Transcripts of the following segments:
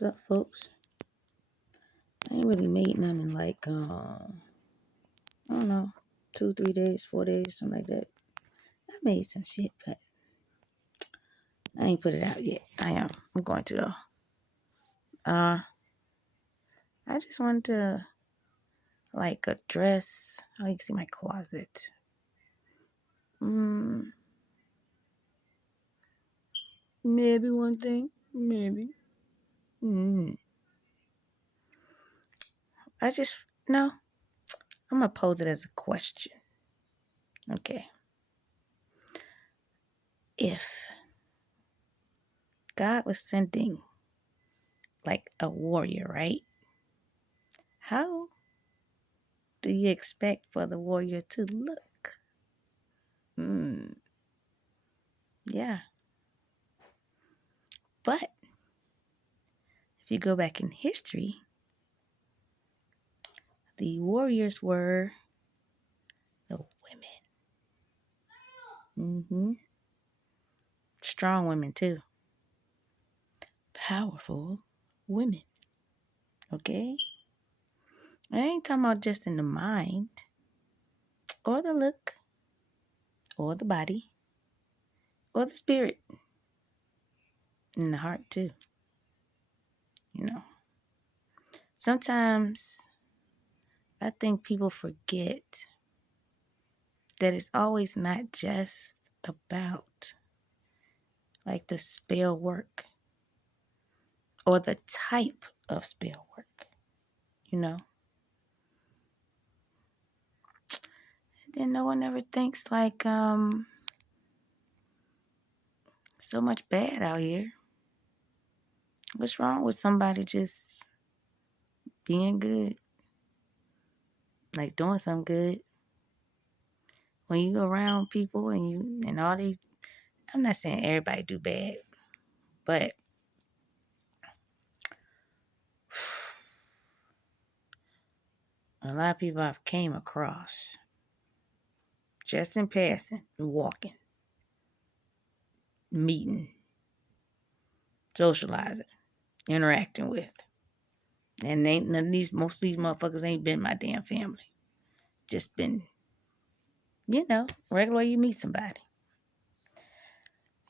What's up, folks? I ain't really made none in like, I don't know, 2, 3 days, 4 days, something like that. I made some shit, but I ain't put it out yet. I am. I'm going to though. I just wanted to like address. Oh, you can see my closet. Maybe one thing. Maybe. I just no. I'm gonna pose it as a question. Okay. If God was sending like a warrior, right? How do you expect for the warrior to look? Yeah. But if you go back in history, the warriors were the women. Strong women, too. Powerful women. Okay? I ain't talking about just in the mind, or the look, or the body, or the spirit, and the heart, too. You know. Sometimes I think people forget that it's always not just about like the spell work or the type of spell work, you know. Then no one ever thinks like so much bad out here. What's wrong with somebody just being good? Like doing something good. When you go around people and all these, I'm not saying everybody do bad, but a lot of people I've came across just in passing, walking, meeting, socializing, interacting with. And ain't none of these, most of these motherfuckers ain't been my damn family. Just been, regular you meet somebody.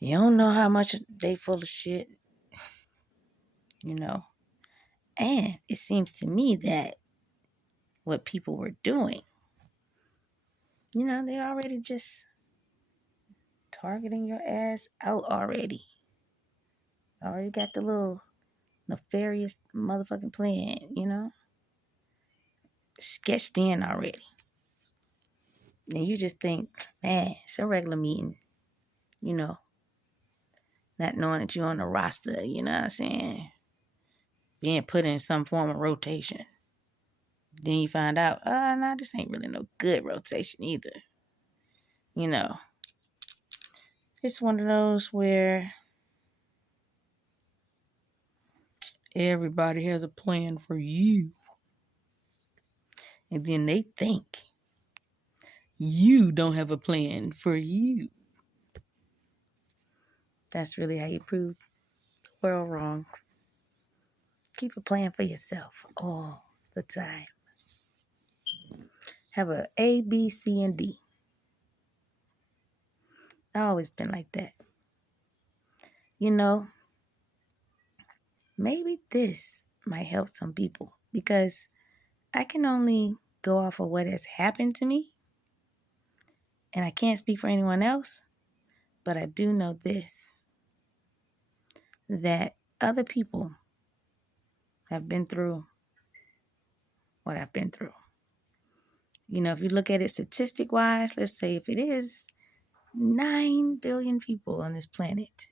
You don't know how much they full of shit, And it seems to me that what people were doing, they already just targeting your ass out already. Already got the little nefarious motherfucking plan, sketched in already. And you just think, man, it's a regular meeting, not knowing that you're on the roster, you know what I'm saying? Being put in some form of rotation. Then you find out, no, this ain't really no good rotation either. It's one of those where everybody has a plan for you. And then they think you don't have a plan for you. That's really how you prove the world wrong. Keep a plan for yourself all the time. Have a A, B, C, and D. I've always been like that. Maybe this might help some people because I can only go off of what has happened to me. And I can't speak for anyone else, but I do know this, that other people have been through what I've been through. If you look at it statistic-wise, let's say if it is 9 billion people on this planet,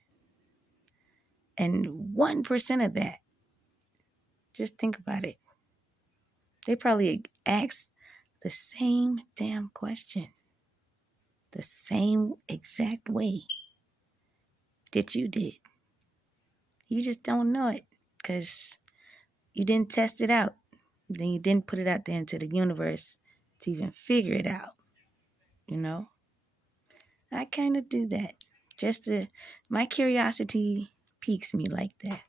and 1% of that, just think about it. They probably asked the same damn question, the same exact way that you did. You just don't know it because you didn't test it out. Then you didn't put it out there into the universe to even figure it out. I kind of do that. My curiosity piques me like that.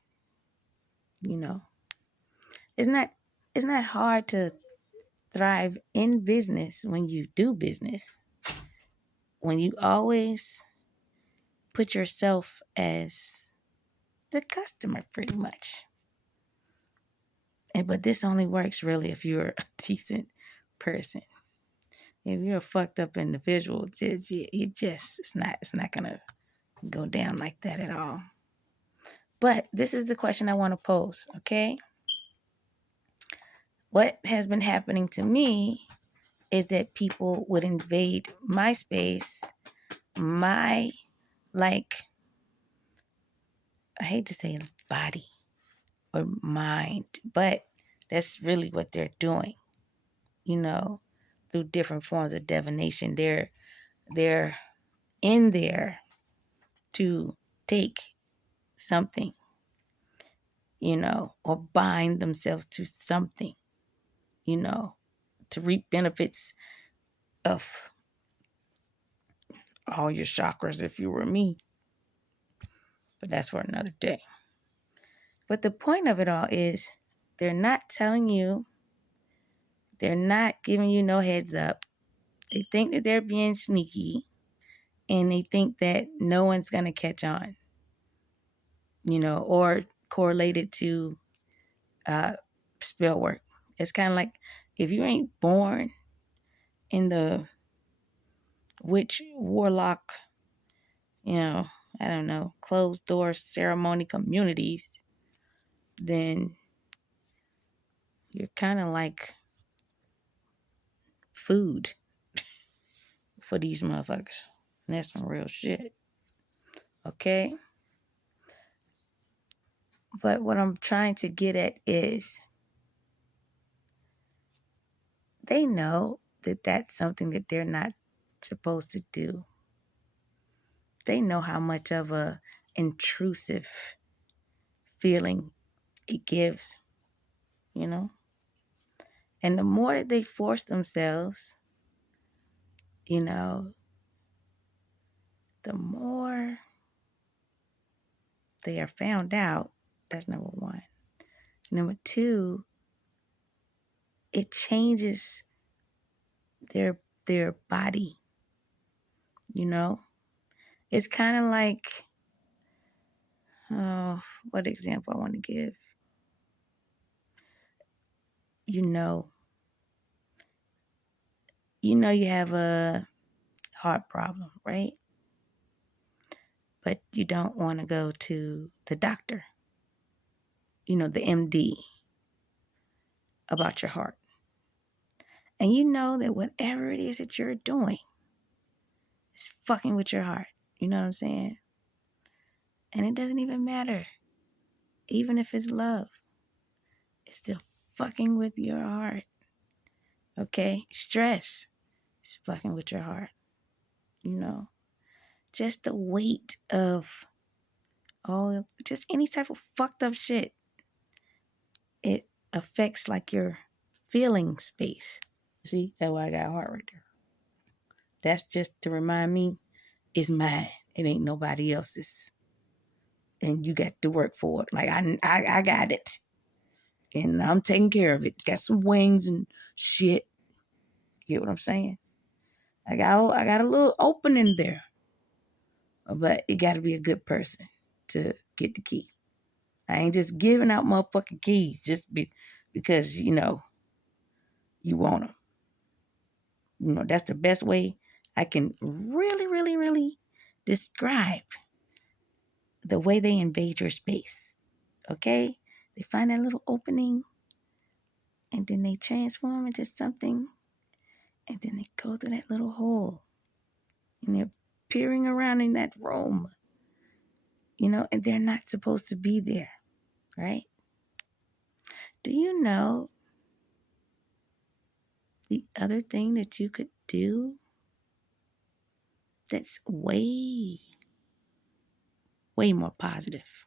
You know, it's not it's not hard to thrive in business when you do business. When you always put yourself as the customer pretty much. But this only works really if you're a decent person. If you're a fucked up individual, it's not gonna go down like that at all. But this is the question I want to pose, okay? What has been happening to me is that people would invade my space, my, like, I hate to say body or mind, but that's really what they're doing, you know, through different forms of divination. They're in there to take something, or bind themselves to something, to reap benefits of all your chakras if you were me. But that's for another day. But the point of it all is they're not telling you, they're not giving you no heads up. They think that they're being sneaky and they think that no one's going to catch on, or correlated to spell work. It's kind of like if you ain't born in the witch, warlock, I don't know, closed door ceremony communities, then you're kind of like food for these motherfuckers. And that's some real shit. Okay? But what I'm trying to get at is they know that that's something that they're not supposed to do. They know how much of a intrusive feeling it gives, you know? And the more that they force themselves, the more they are found out. That's number one. Number two, it changes their body, It's kind of like, oh, what example I want to give? You know, you have a heart problem, right? But you don't want to go to the doctor, the MD, about your heart. And you know that whatever it is that you're doing is fucking with your heart. You know what I'm saying? And it doesn't even matter. Even if it's love, it's still fucking with your heart. Okay? Stress is fucking with your heart. Just the weight of just any type of fucked up shit. It affects like your feeling space. See, that's why I got heart right there. That's just to remind me it's mine. It ain't nobody else's. And you got to work for it. Like I got it. And I'm taking care of it. It's got some wings and shit. You get what I'm saying? I got a little opening there. But it got to be a good person to get the key. I ain't just giving out motherfucking keys just because, you want them. That's the best way I can really, really, really describe the way they invade your space. Okay? They find that little opening and then they transform into something and then they go through that little hole and they're peering around in that room, and they're not supposed to be there, right? Do you know the other thing that you could do that's way, way more positive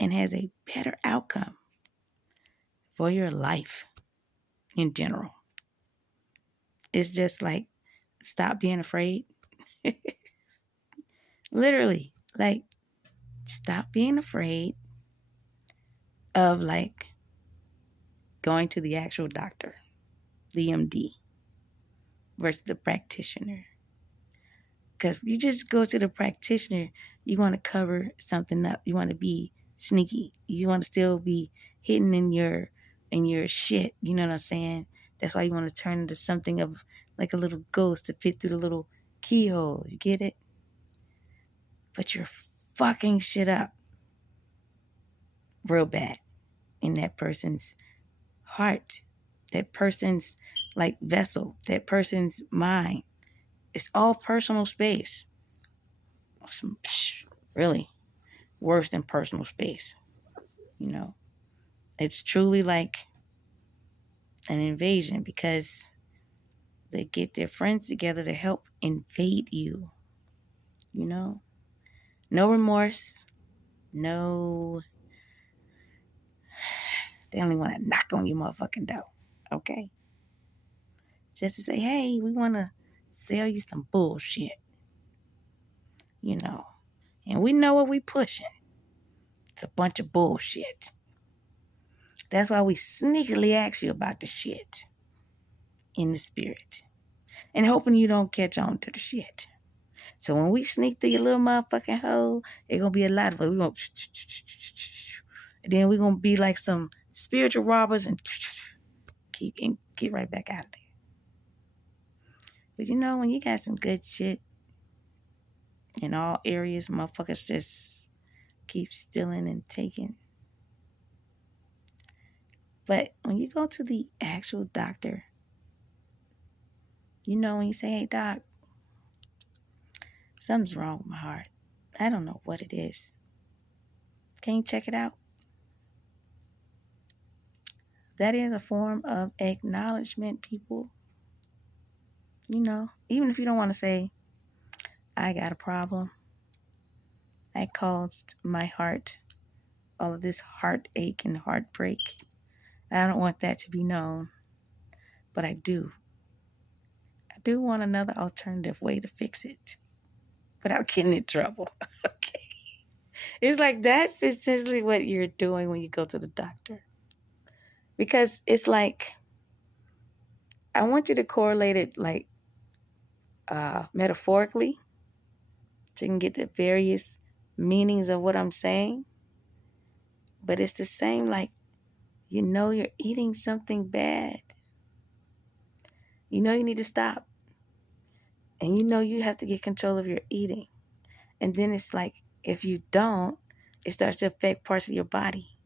and has a better outcome for your life in general? It's just like, stop being afraid. Literally, like, stop being afraid of like going to the actual doctor, the MD, versus the practitioner. Because if you just go to the practitioner, you want to cover something up. You want to be sneaky. You want to still be hidden in your shit. You know what I'm saying? That's why you want to turn into something of like a little ghost to fit through the little keyhole. You get it? But you're fucking shit up real bad in that person's heart, that person's like vessel, that person's mind. It's all personal space. Really worse than personal space. You know, it's truly like an invasion because they get their friends together to help invade you. You know, no remorse, no. They only want to knock on your motherfucking door. Okay, just to say, hey, we want to sell you some bullshit. You know, and we know what we pushing. It's a bunch of bullshit. That's why we sneakily ask you about the shit in the spirit. And hoping you don't catch on to the shit. So when we sneak through your little motherfucking hole, it's going to be a lot of us. We going to... And then we're going to be like some spiritual robbers and get right back out of there. But you know, when you got some good shit in all areas, motherfuckers just keep stealing and taking. But when you go to the actual doctor, you know, when you say, hey, doc, something's wrong with my heart. I don't know what it is. Can you check it out? That is a form of acknowledgement, people. You know, even if you don't want to say, I got a problem. I caused my heart all of this heartache and heartbreak. I don't want that to be known, but I do. I do want another alternative way to fix it without getting in trouble. Okay. It's like that's essentially what you're doing when you go to the doctor. Because it's like, I want you to correlate it like metaphorically so you can get the various meanings of what I'm saying. But it's the same like, you know you're eating something bad. You know you need to stop. And you know you have to get control of your eating. And then it's like, if you don't, it starts to affect parts of your body.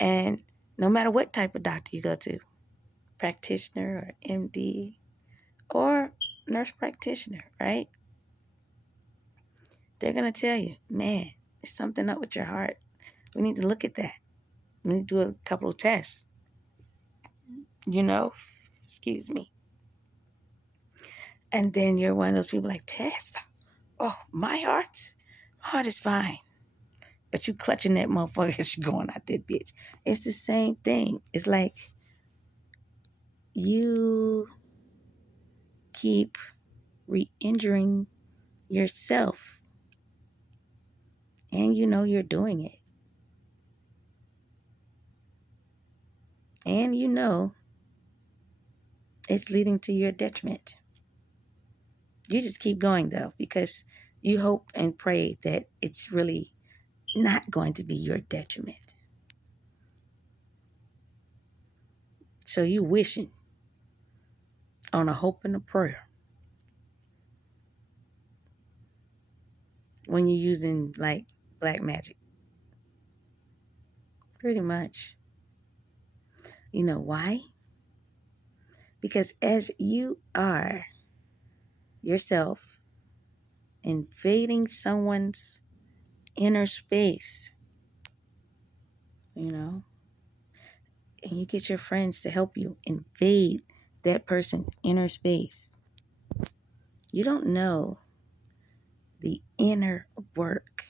And no matter what type of doctor you go to, practitioner or MD or nurse practitioner, right? They're going to tell you, man, there's something up with your heart. We need to look at that. We need to do a couple of tests. You know, excuse me. And then you're one of those people like, test? Oh, my heart is fine. But you clutching that motherfucker, you going out there, bitch. It's the same thing. It's like you keep re-injuring yourself. And you know you're doing it. And you know it's leading to your detriment. You just keep going though, because you hope and pray that it's really not going to be your detriment. So you wishing on a hope and a prayer when you're using like black magic. Pretty much. You know why? Because as you are yourself invading someone's inner space, you know, and you get your friends to help you invade that person's inner space, you don't know the inner work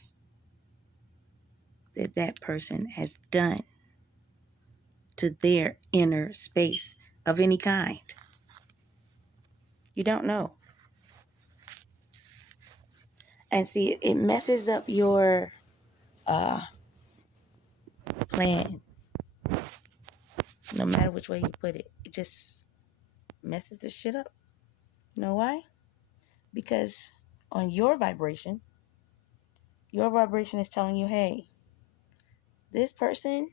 that that person has done to their inner space of any kind. You don't know. And see, it messes up your plan. No matter which way you put it, it just messes the shit up. You know why? Because on your vibration is telling you, hey, this person,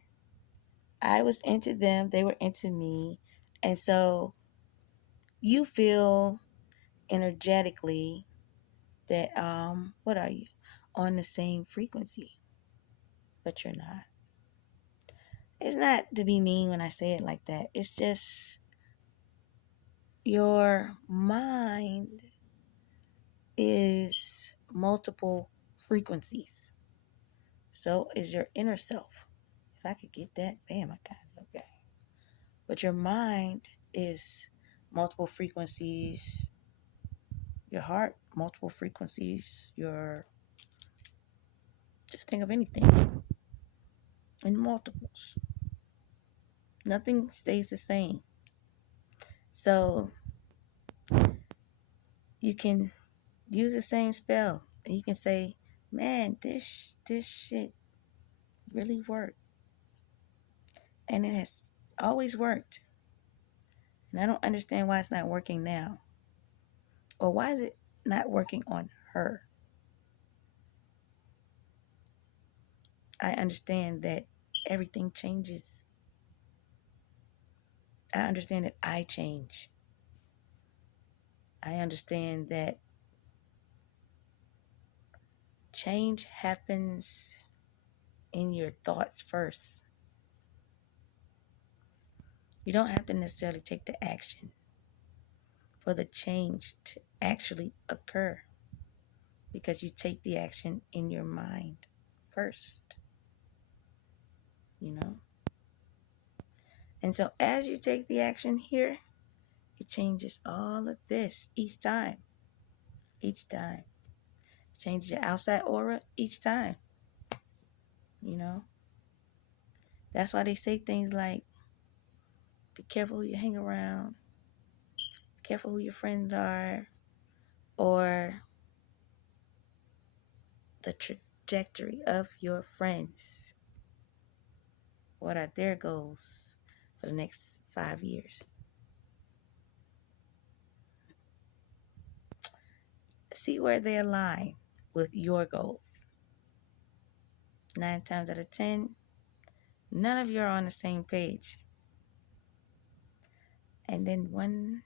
I was into them, they were into me. And so you feel energetically that, what are you? On the same frequency. But you're not. It's not to be mean when I say it like that. It's just your mind is multiple frequencies. So is your inner self. If I could get that, bam, I got it. Okay. But your mind is multiple frequencies. Your heart, multiple frequencies. Just think of anything in multiples. Nothing stays the same. So you can use the same spell and you can say, man, this shit really worked. And it has always worked. And I don't understand why it's not working now. Or why is it not working on her? I understand that everything changes. I understand that I change. I understand that change happens in your thoughts first. You don't have to necessarily take the action for the change to actually occur because you take the action in your mind first, you know? And so as you take the action here, it changes all of this each time. Each time. It changes your outside aura each time, you know? That's why they say things like, be careful who you hang around, be careful who your friends are, or the trajectory of your friends. What are their goals for the next 5 years? See where they align with your goals. 9 times out of 10, none of you are on the same page. And then one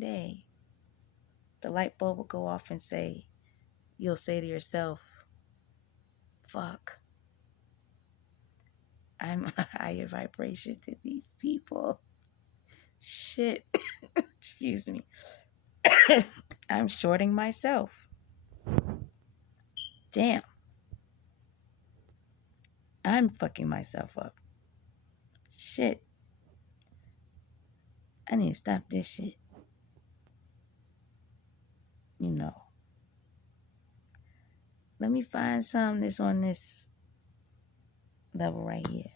day, the light bulb will go off and say, you'll say to yourself, fuck, I'm a higher vibration to these people. Shit. Excuse me. I'm shorting myself. Damn. I'm fucking myself up. Shit. I need to stop this shit. You know. Let me find something that's on this level right here.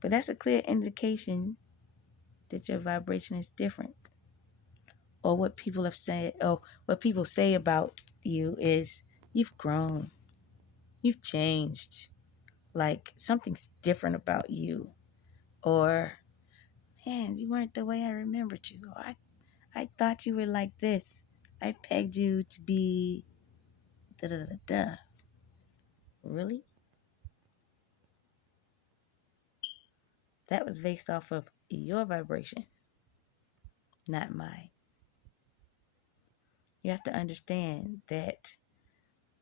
But that's a clear indication that your vibration is different. Or what people have said, or what people say about you is you've grown. You've changed. Like something's different about you. Or, man, you weren't the way I remembered you. Or, I thought you were like this. I pegged you to be da da da da. Really? That was based off of your vibration, not mine. You have to understand that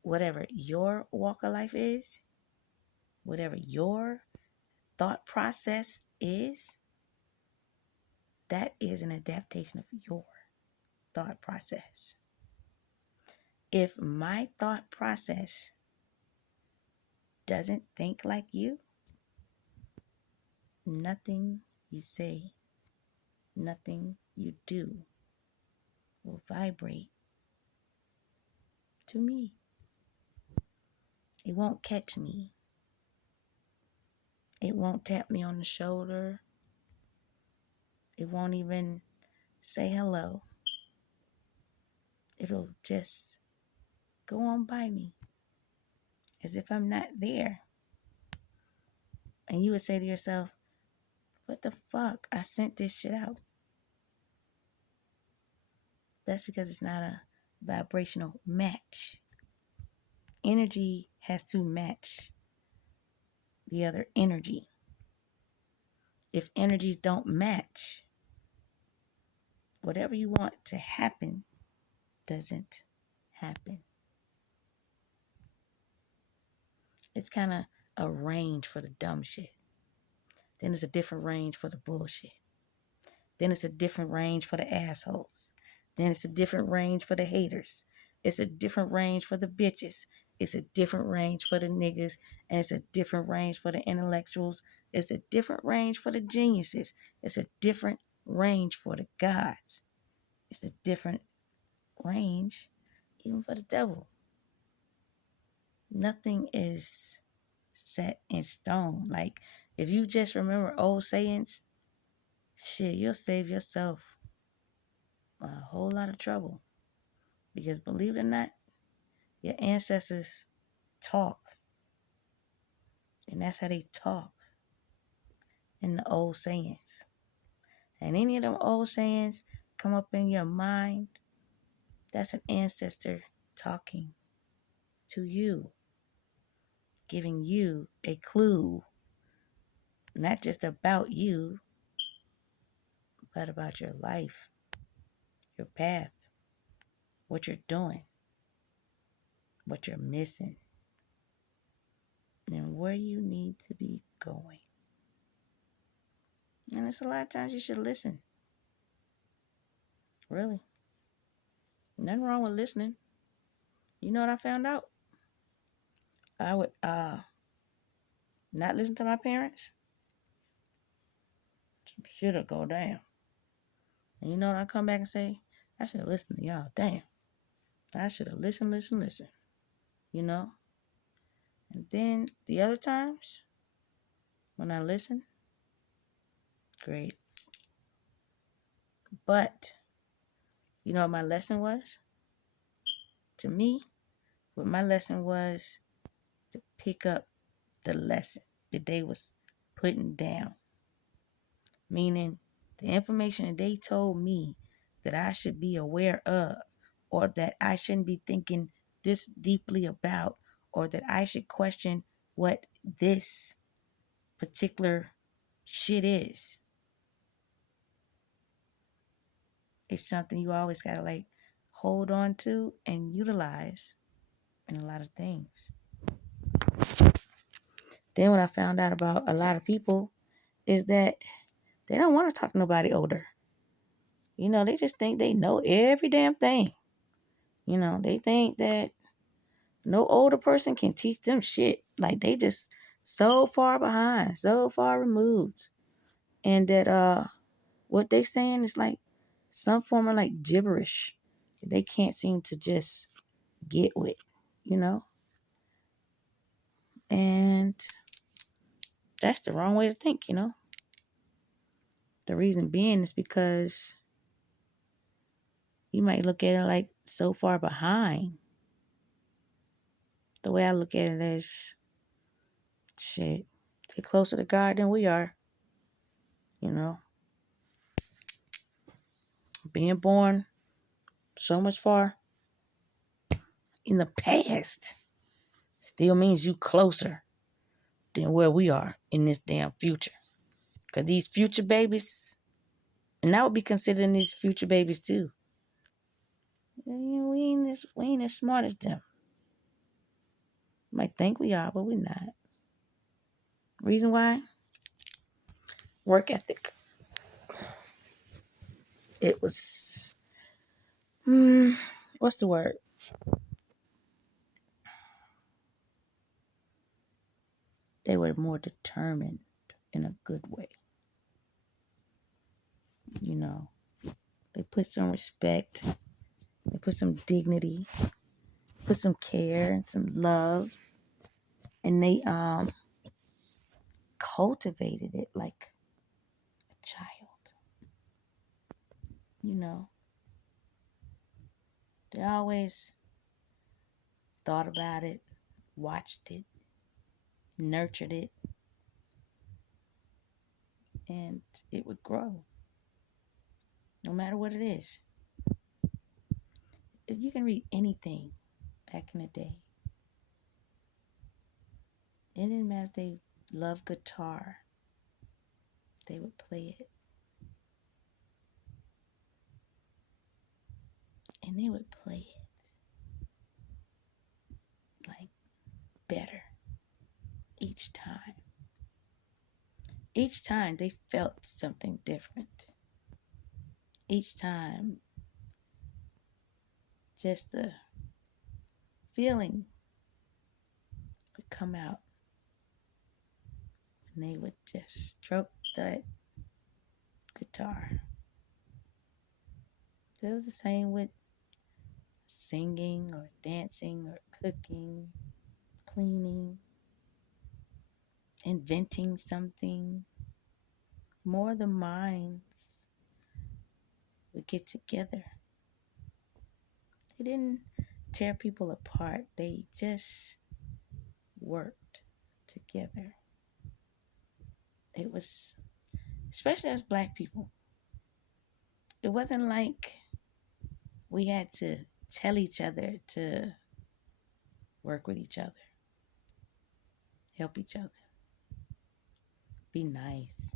whatever your walk of life is, whatever your thought process is, that is an adaptation of your thought process. If my thought process doesn't think like you, nothing you say, nothing you do will vibrate to me. It won't catch me. It won't tap me on the shoulder. It won't even say hello. It'll just go on by me as if I'm not there. And you would say to yourself, What the fuck? I sent this shit out. That's because it's not a vibrational match. Energy has to match the other energy. If energies don't match, whatever you want to happen doesn't happen. It's kind of a range for the dumb shit. Then there's a different range for the bullshit. Then it's a different range for the assholes. Then it's a different range for the haters. It's a different range for the bitches. It's a different range for the niggas. And it's a different range for the intellectuals. It's a different range for the geniuses. It's a different range for the gods. It's a different range even for the devil. Nothing is set in stone. Like, if you just remember old sayings, shit, you'll save yourself a whole lot of trouble. Because believe it or not, your ancestors talk. And that's how they talk in the old sayings. And any of them old sayings come up in your mind, that's an ancestor talking to you, giving you a clue, not just about you, but about your life, your path, what you're doing, what you're missing, and where you need to be going. And it's a lot of times you should listen. Really. Nothing wrong with listening. You know what I found out? I would not listen to my parents. Some shit'll go down. And you know what I come back and say? I should have listened to y'all. Damn. I should have listened. You know? And then the other times when I listen, great. But you know what my lesson was? To me, what my lesson was to pick up the lesson that they was putting down. Meaning the information that they told me that I should be aware of, or that I shouldn't be thinking this deeply about, or that I should question what this particular shit is. It's something you always gotta like hold on to and utilize in a lot of things. Then what I found out about a lot of people is that they don't want to talk to nobody older. You know, they just think they know every damn thing. You know, they think that no older person can teach them shit. Like, they just so far behind, so far removed. And that what they saying is like some form of like gibberish that they can't seem to just get with, you know? And that's the wrong way to think, you know? The reason being is because you might look at it like so far behind. The way I look at it is, shit, they're closer to God than we are, you know? Being born so much far in the past still means you closer than where we are in this damn future. Because these future babies, and I would be considering these future babies too. We ain't as smart as them. Might think we are, but we're not. Reason why? Work ethic. It was, what's the word? They were more determined in a good way. You know, they put some respect, they put some dignity, put some care and some love, and they cultivated it like a child. You know, they always thought about it, watched it, nurtured it, and it would grow, no matter what it is. If you can read anything back in the day, it didn't matter if they loved guitar, they would play it. And they would play it like better each time. Each time they felt something different. Each time, just the feeling would come out. And they would just stroke that guitar. So it was the same with singing or dancing or cooking, cleaning, inventing something. More the minds would get together. They didn't tear people apart. They just worked together. It was, especially as Black people, it wasn't like we had to tell each other to work with each other, help each other, be nice,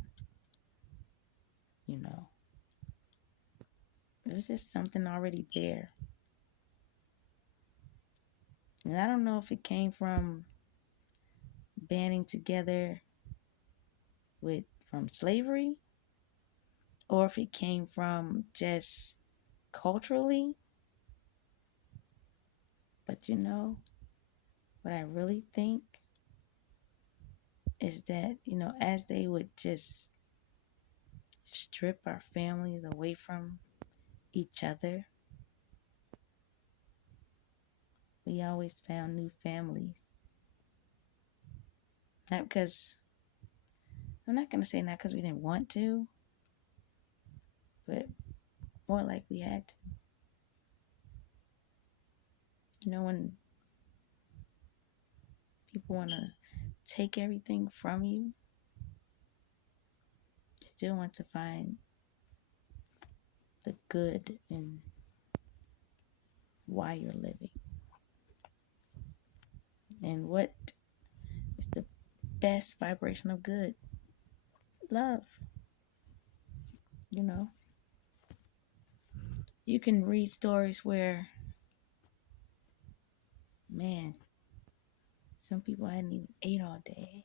you know. It was just something already there. And I don't know if it came from banding together from slavery, or if it came from just culturally. But you know, what I really think is that, as they would just strip our families away from each other, we always found new families. Not because, I'm not going to say not because we didn't want to, but more like we had to. When people want to take everything from you, you still want to find the good in why you're living. And what is the best vibration of good? Love. You can read stories where, man, some people hadn't even ate all day,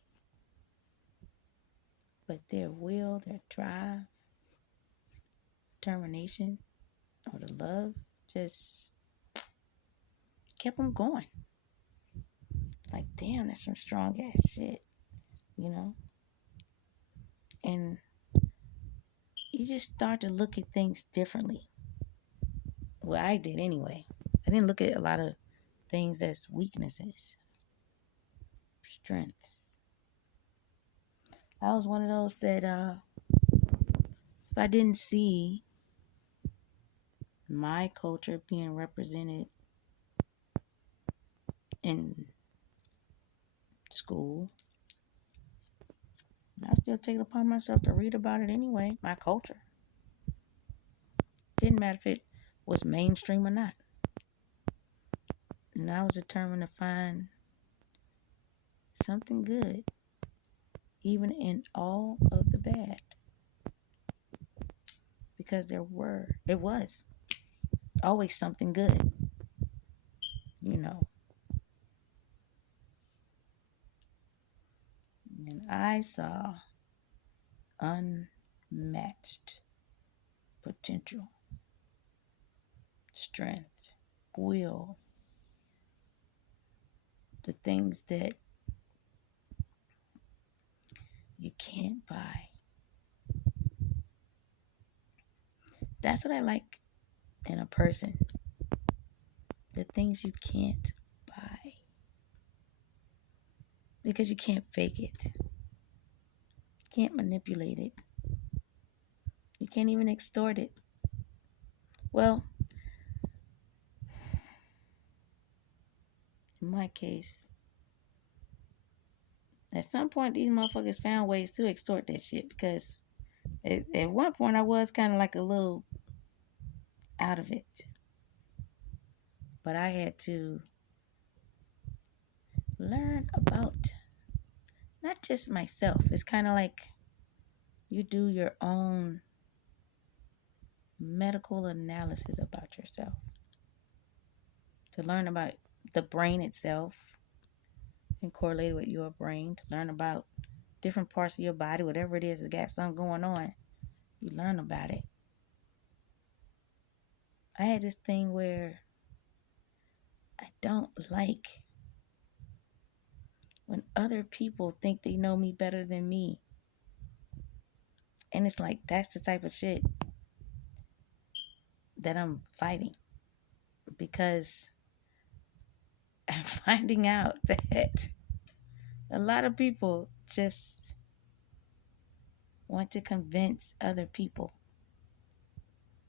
but their will, their drive, determination, or the love just kept them going. Like, damn, that's some strong ass shit, And you just start to look at things differently. Well, I did anyway. I didn't look at a lot of things as weaknesses, strengths. I was one of those that if I didn't see my culture being represented in school, I still take it upon myself to read about it anyway, my culture. Didn't matter if it was mainstream or not. And I was determined to find something good, even in all of the bad. Because it was always something good, And I saw unmatched potential, strength, will, the things that you can't buy. That's what I like in a person. The things you can't buy. Because you can't fake it. You can't manipulate it. You can't even extort it. Well, in my case, at some point these motherfuckers found ways to extort that shit because At one point, I was kind of like a little out of it, but I had to learn about not just myself. It's kind of like you do your own medical analysis about yourself to learn about the brain itself and correlate with your brain, to learn about different parts of your body, whatever it is that got something going on. You learn about it. I had this thing where I don't like when other people think they know me better than me. And it's like, that's the type of shit that I'm fighting, because I'm finding out that a lot of people just want to convince other people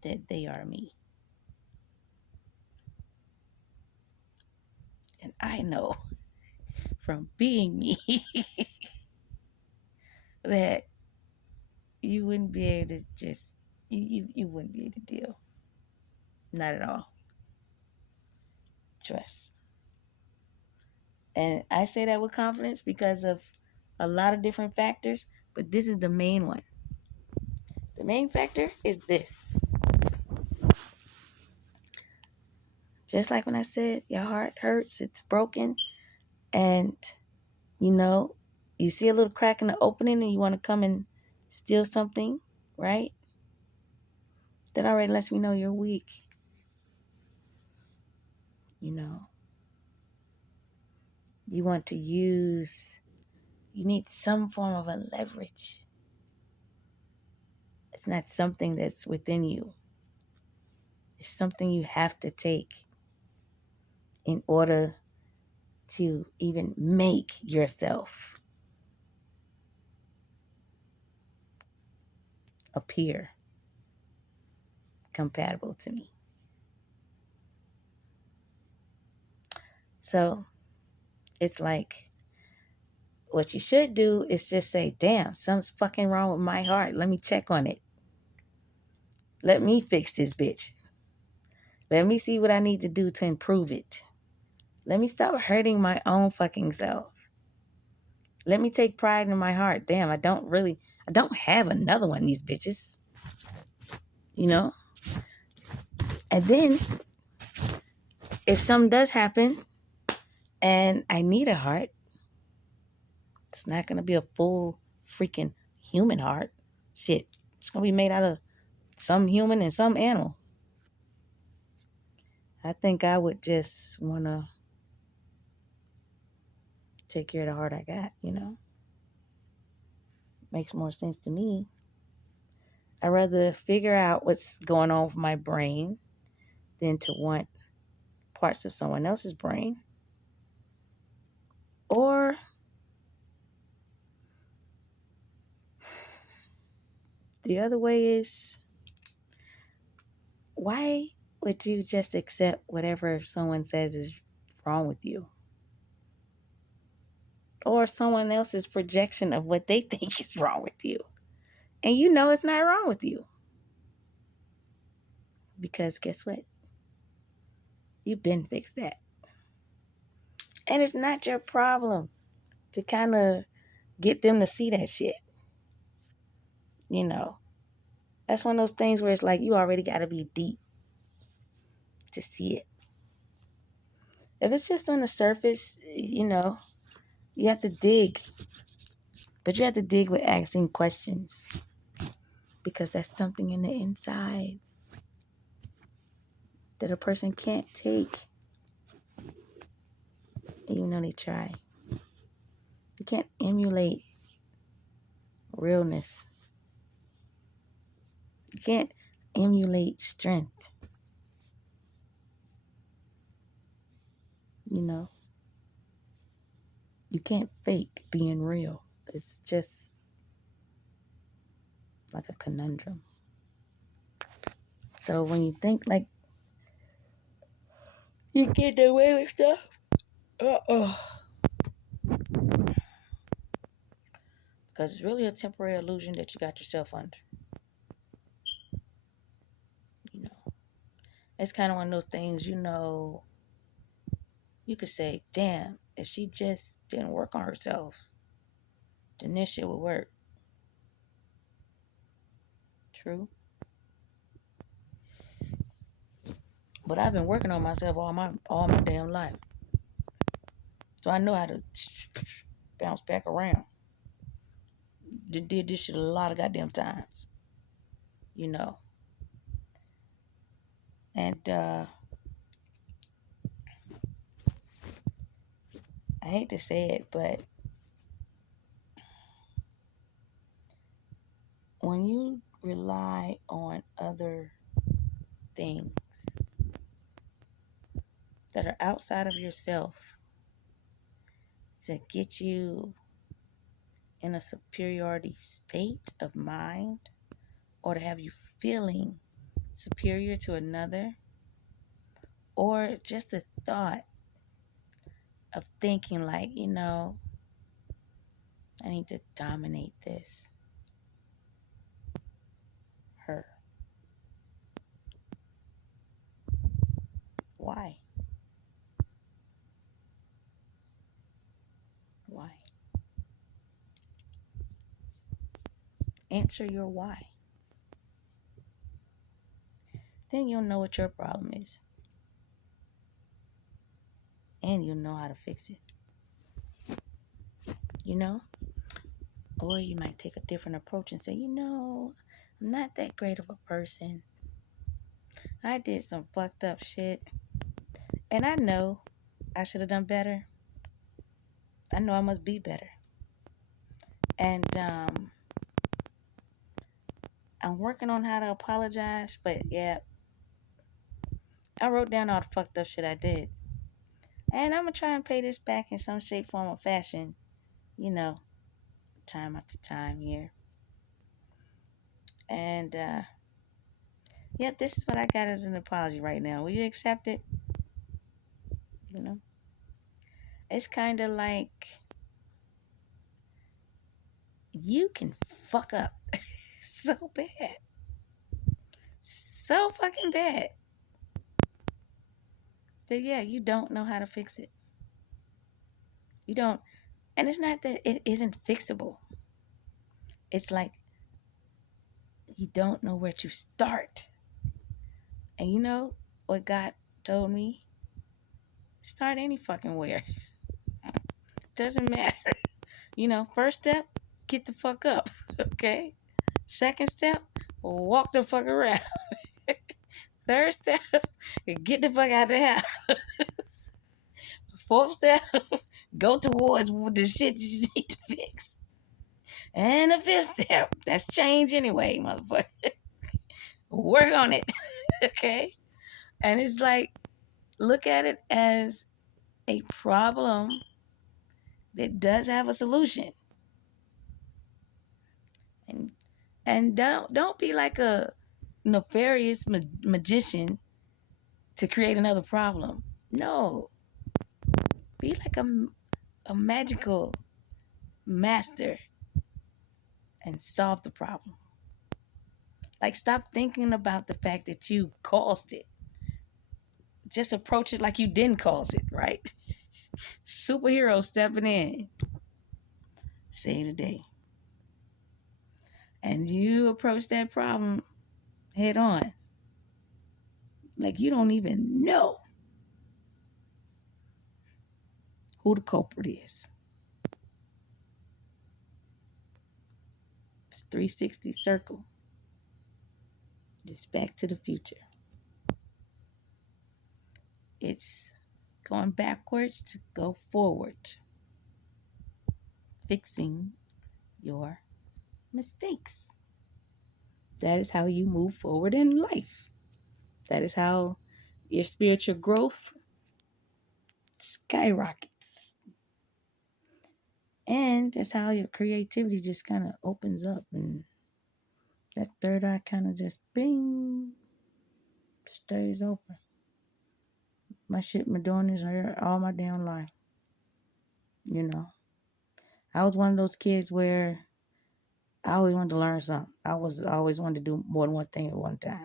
that they are me. And I know from being me that you wouldn't be able to just, you wouldn't be able to deal. Not at all. Trust. And I say that with confidence because of a lot of different factors, but this is the main one. The main factor is this. Just like when I said your heart hurts, it's broken, and you know, you see a little crack in the opening and you want to come and steal something, right? That already lets me know you're weak. You know, you want to use, you need some form of a leverage. It's not something that's within you. It's something you have to take in order to even make yourself appear compatible to me. So it's like, what you should do is just say, damn, something's fucking wrong with my heart. Let me check on it. Let me fix this bitch. Let me see what I need to do to improve it. Let me stop hurting my own fucking self. Let me take pride in my heart. Damn, I don't have another one of these bitches. You know? And then, if something does happen and I need a heart, it's not going to be a full freaking human heart. Shit. It's going to be made out of some human and some animal. I think I would just want to take care of the heart I got, you know? Makes more sense to me. I'd rather figure out what's going on with my brain than to want parts of someone else's brain. Or the other way is, why would you just accept whatever someone says is wrong with you? Or someone else's projection of what they think is wrong with you. And you know it's not wrong with you. Because guess what? You've been fixed that. And it's not your problem to kind of get them to see that shit. You know, that's one of those things where it's like you already got to be deep to see it. If it's just on the surface, you know, you have to dig. But you have to dig with asking questions, because that's something in the inside that a person can't take, even though they try. You can't emulate realness. You can't emulate strength. You know, you can't fake being real. It's just like a conundrum. So when you think like you get away with stuff, because it's really a temporary illusion that you got yourself under. It's kind of one of those things, you could say, damn, if she just didn't work on herself, then this shit would work. True. But I've been working on myself all my damn life. So I know how to bounce back around. Did this shit a lot of goddamn times. You know. And I hate to say it, but when you rely on other things that are outside of yourself to get you in a superiority state of mind, or to have you feeling superior to another, or just the thought of thinking like, I need to dominate this, her. Why? Why? Answer your why. Then you'll know what your problem is. And you'll know how to fix it. You know? Or you might take a different approach and say, I'm not that great of a person. I did some fucked up shit. And I know I should have done better. I know I must be better. And I'm working on how to apologize. But yeah, I wrote down all the fucked up shit I did. And I'm going to try and pay this back in some shape, form, or fashion. Time after time here. And this is what I got as an apology right now. Will you accept it? It's kind of like you can fuck up so bad. So fucking bad. That you don't know how to fix it. You don't. And it's not that it isn't fixable. It's like you don't know where to start. And you know what God told me? Start any fucking where. Doesn't matter. First step, get the fuck up. Okay? Second step, walk the fuck around. Third step, get the fuck out of the house. Fourth step, go towards the shit you need to fix. And the fifth step, that's change anyway, motherfucker. Work on it. Okay? And it's like, look at it as a problem that does have a solution. And don't be like a nefarious magician to create another problem. No. Be like a magical master and solve the problem. Like, stop thinking about the fact that you caused it. Just approach it like you didn't cause it, right? Superhero stepping in. Save the day. And you approach that problem head on. Like you don't even know who the culprit is. It's 360 circle. It's back to the future. It's going backwards to go forward. Fixing your mistakes. That is how you move forward in life. That is how your spiritual growth skyrockets. And that's how your creativity just kind of opens up, and that third eye kind of just bing stays open. My shit been doing this all my damn life. I was one of those kids where I always wanted to learn something. I always wanted to do more than one thing at one time.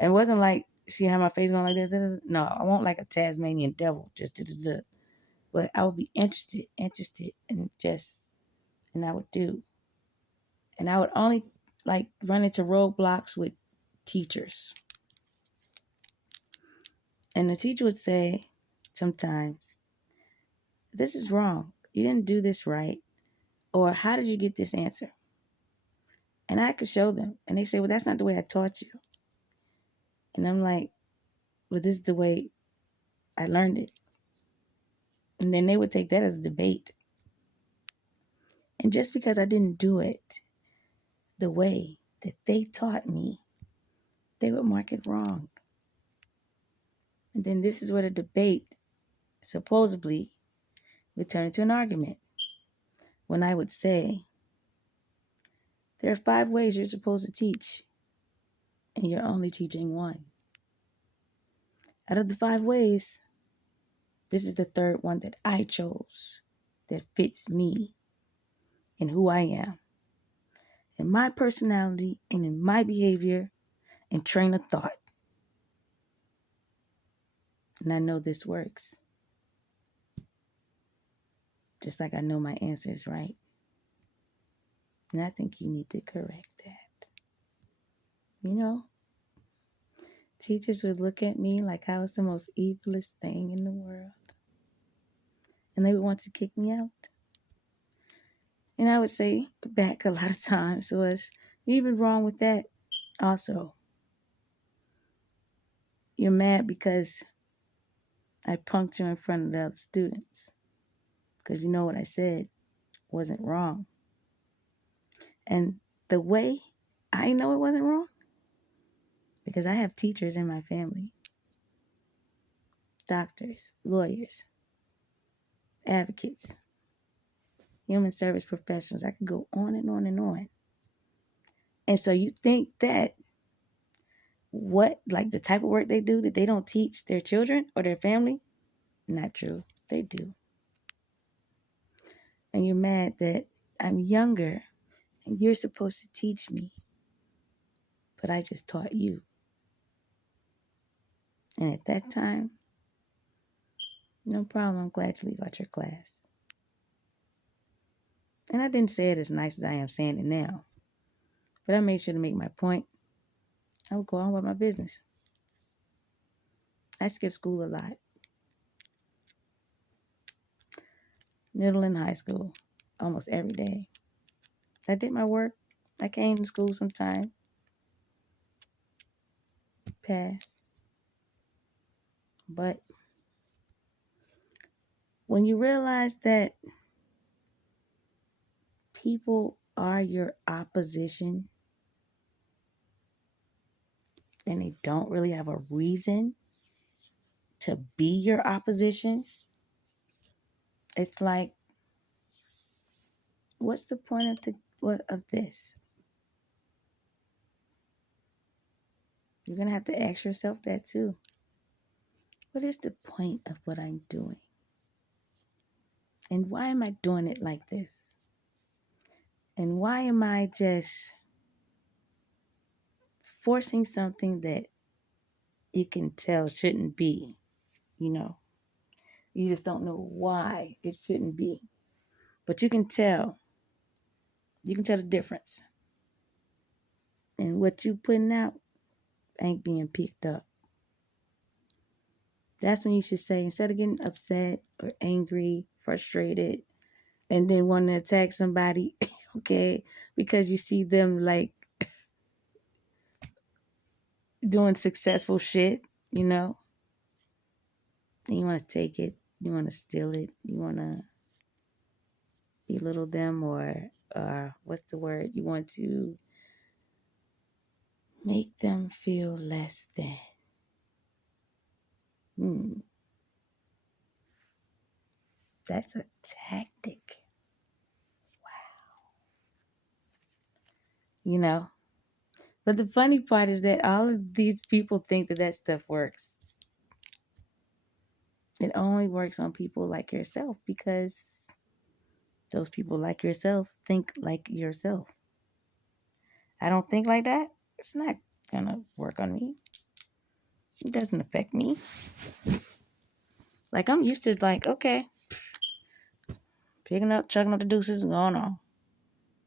It wasn't like See how my face going like this? No, I won't like a Tasmanian devil. Just but I would be interested, and I would do. And I would only like run into roadblocks with teachers. And the teacher would say sometimes, this is wrong. You didn't do this right. Or how did you get this answer? And I could show them. And they say, well, that's not the way I taught you. And I'm like, well, this is the way I learned it. And then they would take that as a debate. And just because I didn't do it the way that they taught me, they would mark it wrong. And then this is where the debate supposedly would turn into an argument. When I would say, there are 5 ways you're supposed to teach, and you're only teaching one. Out of the 5 ways, this is the 3rd one that I chose that fits me and who I am, and my personality, and in my behavior and train of thought. And I know this works. Just like I know my answer is right. And I think you need to correct that. You know, teachers would look at me like I was the most evilest thing in the world. And they would want to kick me out. And I would say back a lot of times was, you're even wrong with that also. You're mad because I punked you in front of the other students. Because you know what I said wasn't wrong. And the way I know it wasn't wrong, because I have teachers in my family, doctors, lawyers, advocates, human service professionals. I could go on and on and on. And so you think that the type of work they do that they don't teach their children or their family? Not true. They do. And you're mad that I'm younger and you're supposed to teach me, but I just taught you. And at that time, no problem, I'm glad to leave out your class. And I didn't say it as nice as I am saying it now, but I made sure to make my point. I would go on with my business. I skipped school a lot. Middle and high school, almost every day. I did my work. I came to school sometime. Passed. But when you realize that people are your opposition and they don't really have a reason to be your opposition, it's like, what's the point of this? You're going to have to ask yourself that too. What is the point of what I'm doing? And why am I doing it like this? And why am I just forcing something that you can tell shouldn't be? You know, you just don't know why it shouldn't be. But you can tell the difference. And what you putting out ain't being picked up. That's when you should say, instead of getting upset or angry, frustrated, and then wanting to attack somebody, okay, because you see them like doing successful shit, you know, and you want to take it, you want to steal it, you want to belittle them, or what's the word? You want to make them feel less than. That's a tactic. Wow. You know? But the funny part is that all of these people think that stuff works. It only works on people like yourself, because those people like yourself think like yourself. I don't think like that. It's not going to work on me. It doesn't affect me. Like, I'm used to, like, okay, picking up, chucking up the deuces and going on.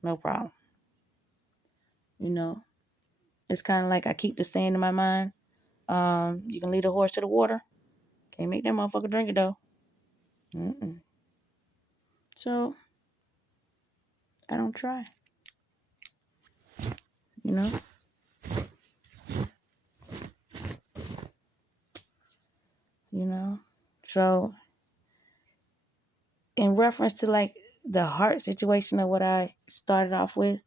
No problem. You know, it's kind of like I keep the saying in my mind. You can lead a horse to the water. Can't make that motherfucker drink it, though. Mm-mm. So, I don't try. You know? You know? So, in reference to, like, the heart situation of what I started off with,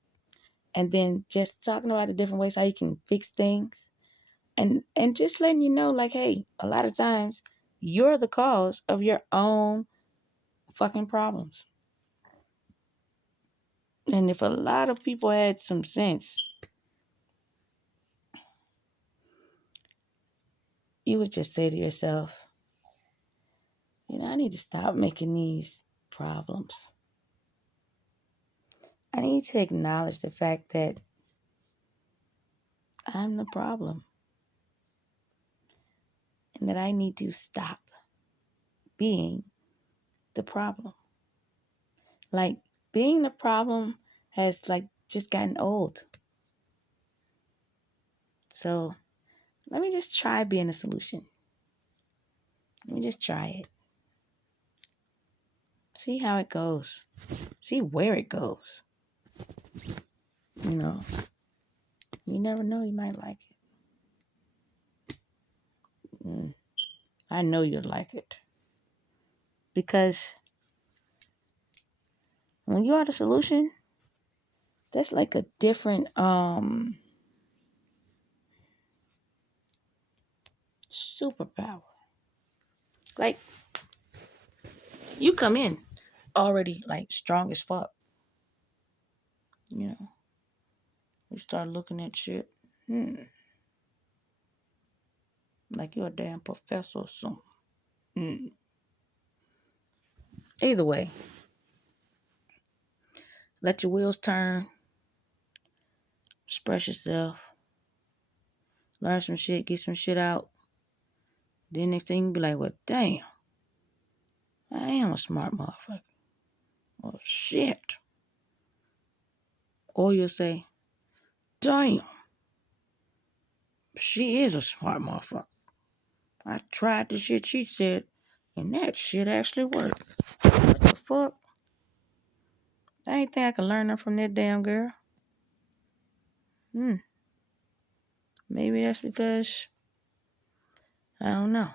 and then just talking about the different ways how you can fix things, and just letting you know, like, hey, a lot of times you're the cause of your own fucking problems. And if a lot of people had some sense, you would just say to yourself, I need to stop making these problems. I need to acknowledge the fact that I'm the problem and that I need to stop being the problem. Like, being the problem has, like, just gotten old. So let me just try being a solution. Let me just try it. See how it goes. See where it goes. You never know, you might like it. I know you'll like it. Because when you are the solution, that's like a different superpower. Like, you come in already like strong as fuck. You start looking at shit. Like you're a damn professor or something. Either way, let your wheels turn. Express yourself. Learn some shit. Get some shit out. Then next thing you be like, well, damn. I am a smart motherfucker. Oh, shit. Or you'll say, damn. She is a smart motherfucker. I tried the shit she said, and that shit actually worked. What the fuck? I ain't think I could learn that from that damn girl. Maybe that's because, I don't know.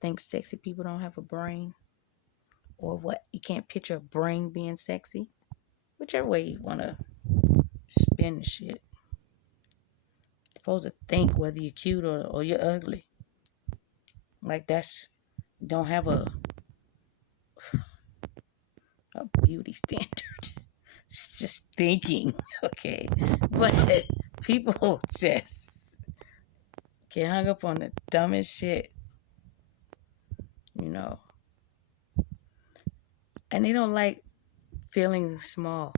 Think sexy people don't have a brain? Or what? You can't picture a brain being sexy? Whichever way you want to spin the shit. You're supposed to think whether you're cute or you're ugly. Like don't have a beauty standard. It's just thinking, okay? But people just get hung up on the dumbest shit, And they don't like feeling small.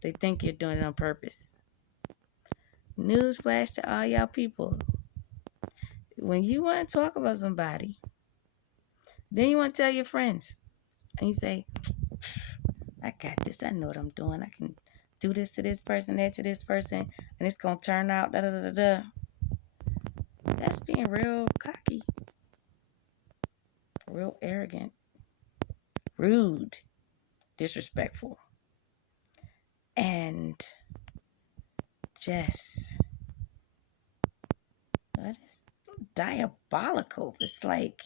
They think you're doing it on purpose. Newsflash to all y'all people. When you want to talk about somebody, then you want to tell your friends. And you say, I got this. I know what I'm doing. I can do this to this person, that to this person, and it's going to turn out da-da-da-da-da. That's being real cocky. Real arrogant. Rude. Disrespectful. And just that is diabolical. It's like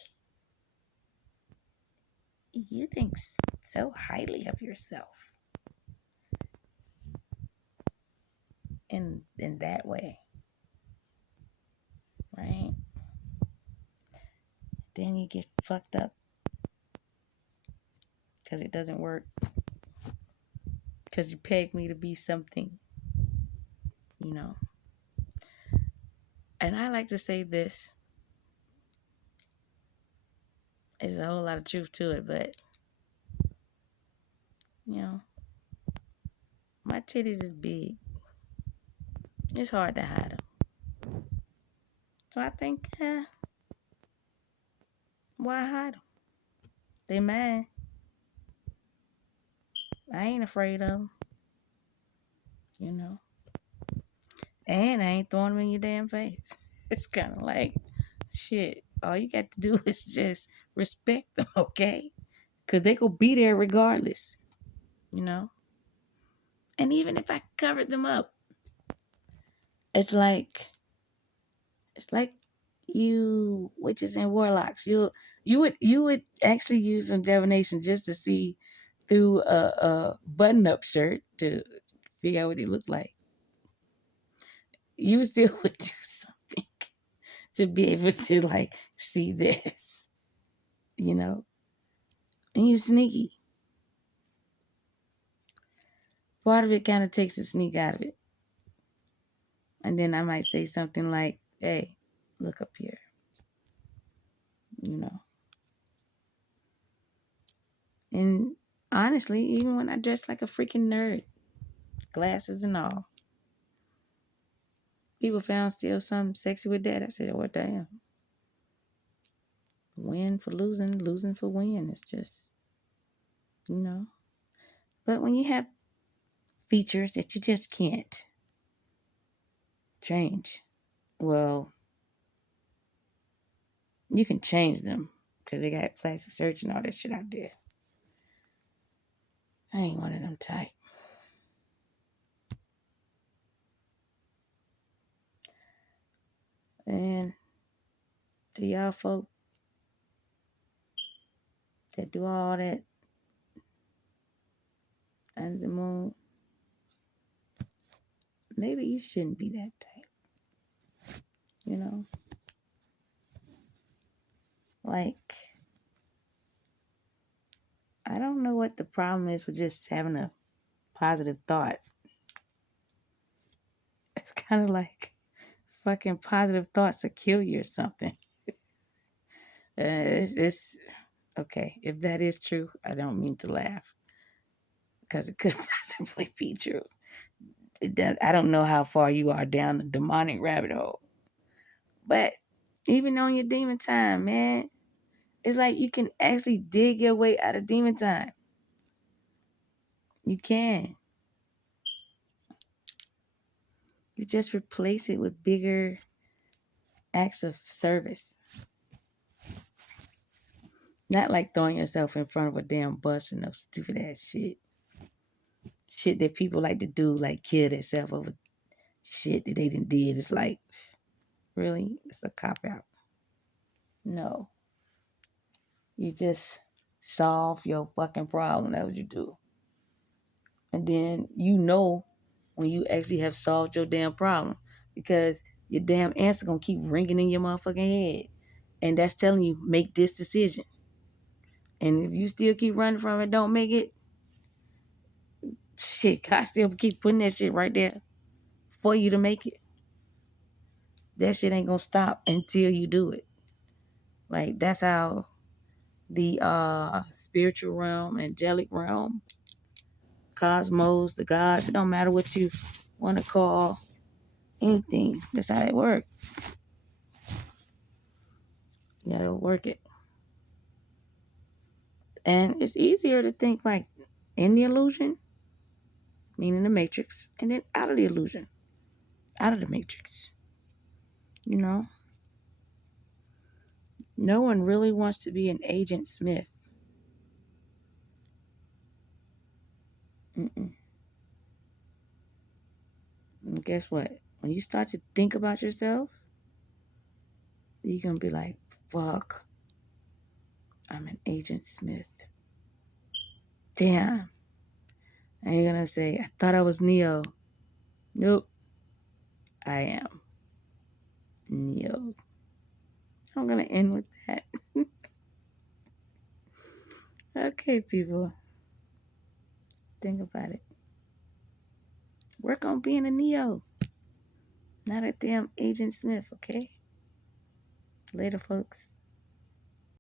you think so highly of yourself in that way, right? Then you get fucked up because it doesn't work, because you pegged me to be something, And I like to say this. There's a whole lot of truth to it, but my titties is big. It's hard to hide them. So I think, why hide them? They mine. I ain't afraid of them, you know. And I ain't throwing them in your damn face. It's kind of like, shit, all you got to do is just respect them, okay? Because they go be there regardless, you know. And even if I covered them up, it's like, it's like you witches and warlocks. You would actually use some divination just to see through a button-up shirt to figure out what they look like. You still would do something to be able to like see this, you know. And you're sneaky. Part of it kind of takes the sneak out of it. And then I might say something like, hey, look up here, you know. And honestly, even when I dress like a freaking nerd, glasses and all, people found still something sexy with that. I said, well, damn. Win for losing, losing for win. It's just, you know. But when you have features that you just can't change, well, you can change them because they got plastic surgery and all that shit out there. I ain't one of them type. And to y'all folk that do all that under the moon, maybe you shouldn't be that type. You know? Like, I don't know what the problem is with just having a positive thought. It's kind of like fucking positive thoughts will kill you or something. It's okay. If that is true, I don't mean to laugh because it could possibly be true. I don't know how far you are down the demonic rabbit hole, but even on your demon time, man, it's like you can actually dig your way out of demon time. You can. You just replace it with bigger acts of service. Not like throwing yourself in front of a damn bus or no stupid ass shit. Shit that people like to do, like kill themselves over shit that they done did. It's like, really? It's a cop out. No. You just solve your fucking problem. That's what you do. And then you know when you actually have solved your damn problem. Because your damn answer gonna keep ringing in your motherfucking head. And that's telling you, make this decision. And if you still keep running from it, don't make it, shit, God still keep putting that shit right there for you to make it. That shit ain't gonna stop until you do it. Like, that's how the spiritual realm, angelic realm, cosmos, the gods, it don't matter what you want to call anything. That's how it works. You gotta work it. And it's easier to think like in the illusion, meaning the matrix, and then out of the illusion, out of the matrix. You know? No one really wants to be an Agent Smith. Mm-mm. And guess what? When you start to think about yourself, you're going to be like, fuck, I'm an Agent Smith. Damn. And you're going to say, I thought I was Neo. Nope. I am Neo. I'm going to end with that. Okay, people. Think about it. Work on being a Neo. Not a damn Agent Smith, okay? Later, folks.